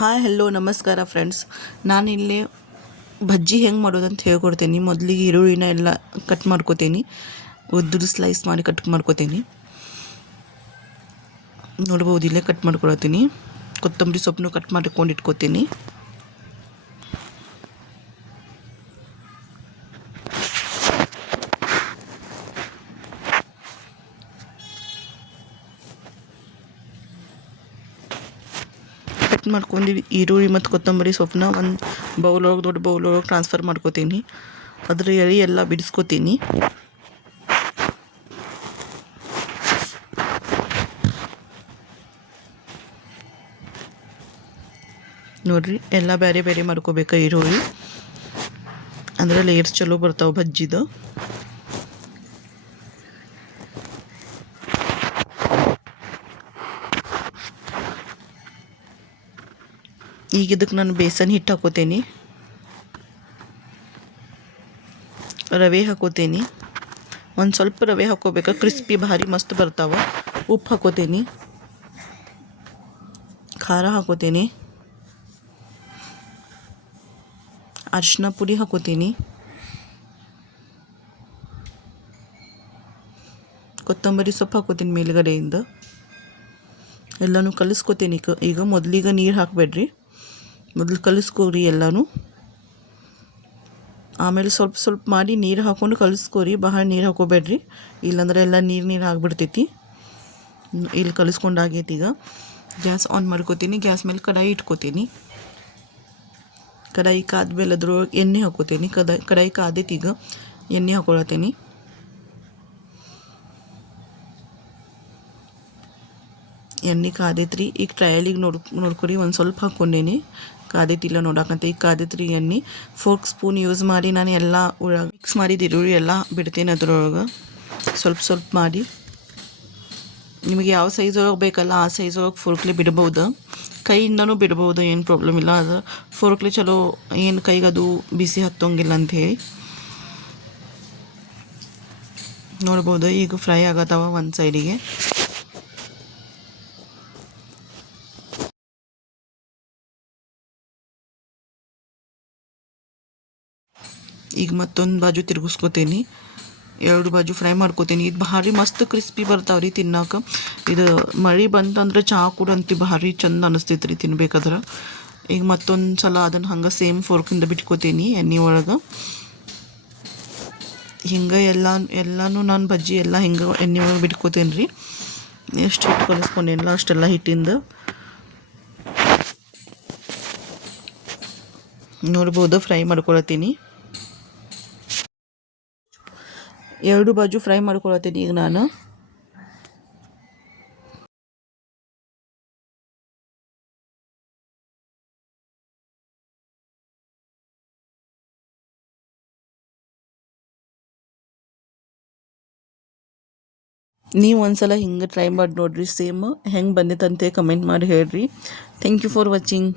Hi hello ನಮಸ್ಕಾರ friends. ನಾನಿಲ್ಲಿ ಬಜ್ಜಿ ಹೆಂಗೆ ಮಾಡೋದಂತ ಹೇಳ್ಕೊಡ್ತೀನಿ. ಮೊದಲಿಗೆ ಈರುಳ್ಳಿನ ಎಲ್ಲ ಕಟ್ ಮಾಡ್ಕೋತೀನಿ, ಉದ್ದುದು ಸ್ಲೈಸ್ ಮಾಡಿ ಕಟ್ ಮಾಡ್ಕೋತೀನಿ. ನೋಡ್ಬೋದು, ಇಲ್ಲೇ ಕಟ್ ಮಾಡ್ಕೊಳತ್ತೀನಿ. ಕೊತ್ತಂಬರಿ ಸೊಪ್ಪನ್ನು ಕಟ್ ಮಾಡ್ಕೊಂಡು ಇಟ್ಕೋತೀನಿ. ಕಟ್ ಮಾಡ್ಕೊಂಡು ಈರುಳ್ಳಿ ಮತ್ತು ಕೊತ್ತಂಬರಿ ಸೊಪ್ಪನ್ನ ಒಂದು ಬೌಲೊಳಗೆ, ದೊಡ್ಡ ಬೌಲೊಳಗೆ ಟ್ರಾನ್ಸ್ಫರ್ ಮಾಡ್ಕೋತೀನಿ. ಅದ್ರ ಎಳೆ ಎಲ್ಲ ಬಿಡಿಸ್ಕೋತೀನಿ. ನೋಡಿರಿ, ಎಲ್ಲ ಬೇರೆ ಬೇರೆ ಮಾಡ್ಕೋಬೇಕು ಈರುಳ್ಳಿ, ಅಂದ್ರೆ ಲೇಯರ್ಸ್ ಚಲೋ ಬರ್ತಾವೆ ಬಜ್ಜಿದು. ಈಗ ಇದಕ್ಕೆ ನಾನು ಬೇಸನ್ ಹಿಟ್ಟು ಹಾಕೋತೀನಿ, ರವೆ ಹಾಕೋತೀನಿ. ಒಂದು ಸ್ವಲ್ಪ ರವೆ ಹಾಕೋಬೇಕು, ಕ್ರಿಸ್ಪಿ ಭಾರಿ ಮಸ್ತ್ ಬರ್ತಾವೆ. ಉಪ್ಪು ಹಾಕೋತೀನಿ, ಖಾರ ಹಾಕೋತೀನಿ, ಅರಿಶಿನ ಪುಡಿ ಹಾಕೋತೀನಿ, ಕೊತ್ತಂಬರಿ ಸೊಪ್ಪು ಹಾಕೋತೀನಿ ಮೇಲುಗಡೆಯಿಂದ. ಎಲ್ಲನೂ ಕಲಿಸ್ಕೋತೀನಿ. ಈಗ ಮೊದಲಿಗೆ ನೀರು ಹಾಕಬೇಡ್ರಿ, ಮೊದಲು ಕಲಿಸ್ಕೋರಿ ಎಲ್ಲನೂ. ಆಮೇಲೆ ಸ್ವಲ್ಪ ಸ್ವಲ್ಪ ಮಾಡಿ ನೀರು ಹಾಕ್ಕೊಂಡು ಕಲಿಸ್ಕೋರಿ, ಬಹಳ ನೀರು ಹಾಕೋಬೇಡ್ರಿ, ಇಲ್ಲಾಂದ್ರೆ ಎಲ್ಲ ನೀರು ಆಗಿಬಿಡ್ತೈತಿ. ಇಲ್ಲಿ ಕಲಿಸ್ಕೊಂಡಾಗೈತಿ. ಈಗ ಗ್ಯಾಸ್ ಆನ್ ಮಾಡ್ಕೋತೀನಿ. ಗ್ಯಾಸ್ ಮೇಲೆ ಕಡಾಯಿ ಇಟ್ಕೋತೀನಿ. ಕಡಾಯಿ ಕಾದ್ಮೇಲೆ ಅದ್ರೊಳಗೆ ಎಣ್ಣೆ ಹಾಕೋತೀನಿ. ಕಡಾಯಿ ಕಾದೈತಿ. ಈಗ ಎಣ್ಣೆ ಹಾಕೊಳತ್ತೀನಿ. ಎಣ್ಣೆ ಕಾದೈತ್ರಿ. ಈಗ ಟ್ರಯಲಿಗೆ ನೋಡ್ಕೊರಿ, ಒಂದು ಸ್ವಲ್ಪ ಹಾಕ್ಕೊಂಡೇನಿ. ಕಾದೈತಿಲ್ಲ ನೋಡಕ್ಕಂತ. ಈಗ ಕಾದೈತ್ರಿ ಎಣ್ಣೆ. ಫೋರ್ಕ್ ಸ್ಪೂನ್ ಯೂಸ್ ಮಾಡಿ ನಾನು ಎಲ್ಲ ಮಿಕ್ಸ್ ಮಾಡಿದ ಈರುಳ್ಳಿ ಎಲ್ಲ ಬಿಡ್ತೀನಿ ಅದ್ರೊಳಗೆ, ಸ್ವಲ್ಪ ಸ್ವಲ್ಪ ಮಾಡಿ. ನಿಮಗೆ ಯಾವ ಸೈಜ್ ಒಳಗೆ ಬೇಕಲ್ಲ ಆ ಸೈಜ್ ಒಳಗೆ ಫೋರ್ಕ್ಲಿ ಬಿಡ್ಬೋದು, ಕೈಯಿಂದನೂ ಬಿಡ್ಬೋದು, ಏನು ಪ್ರಾಬ್ಲಮ್ ಇಲ್ಲ. ಅದು ಫೋರ್ಕ್ಲಿ ಚಲೋ, ಏನು ಕೈಗದು ಬಿಸಿ ಹತ್ತೋಂಗಿಲ್ಲ ಅಂಥೇಳಿ. ನೋಡ್ಬೋದು, ಈಗ ಫ್ರೈ ಆಗತ್ತವ ಒಂದು ಸೈಡಿಗೆ. ಈಗ ಮತ್ತೊಂದು ಬಾಜು ತಿರುಗಿಸ್ಕೋತೀನಿ, ಎರಡು ಬಾಜು ಫ್ರೈ ಮಾಡ್ಕೋತೀನಿ. ಇದು ಭಾರಿ ಮಸ್ತ್ ಕ್ರಿಸ್ಪಿ ಬರ್ತಾವೆ ರೀ ತಿನ್ನೋಕೆ. ಇದು ಮಳೆ ಬಂತಂದ್ರೆ ಚಹಾ ಕೂಡ ಅಂತಿ ಭಾರಿ ಚಂದ ಅನಿಸ್ತೈತೆ ರೀ ತಿನ್ಬೇಕಾದ್ರೆ. ಈಗ ಮತ್ತೊಂದು ಸಲ ಅದನ್ನು ಹಂಗೆ ಸೇಮ್ ಫೋರ್ಕಿಂದ ಬಿಟ್ಕೋತೀನಿ ಎಣ್ಣೆ ಒಳಗೆ. ಹಿಂಗೆ ಎಲ್ಲನೂ ನಾನು ಬಜ್ಜಿ ಎಲ್ಲ ಹಿಂಗೆ ಎಣ್ಣೆ ಒಳಗೆ ಬಿಟ್ಕೋತೀನಿ ರೀ. ಎಷ್ಟು ಹಿಟ್ಟು ಕಲಿಸ್ಕೊಂಡೇನಿಲ್ಲ ಅಷ್ಟೆಲ್ಲ ಹಿಟ್ಟಿಂದ. ನೋಡ್ಬೋದು, ಫ್ರೈ ಮಾಡ್ಕೊಳತ್ತೀನಿ. ಎರಡು ಬಾಜು ಫ್ರೈ ಮಾಡ್ಕೊಳತ್ತೀನಿ ಈಗ ನಾನು. ನೀವು ಒಂದ್ಸಲ ಹಿಂಗೆ ಟ್ರೈ ಮಾಡಿ ನೋಡಿರಿ, ಸೇಮ್ ಹೆಂಗೆ ಬಂದಿತ್ತಂತೆ ಕಮೆಂಟ್ ಮಾಡಿ ಹೇಳ್ರಿ. Thank you for watching.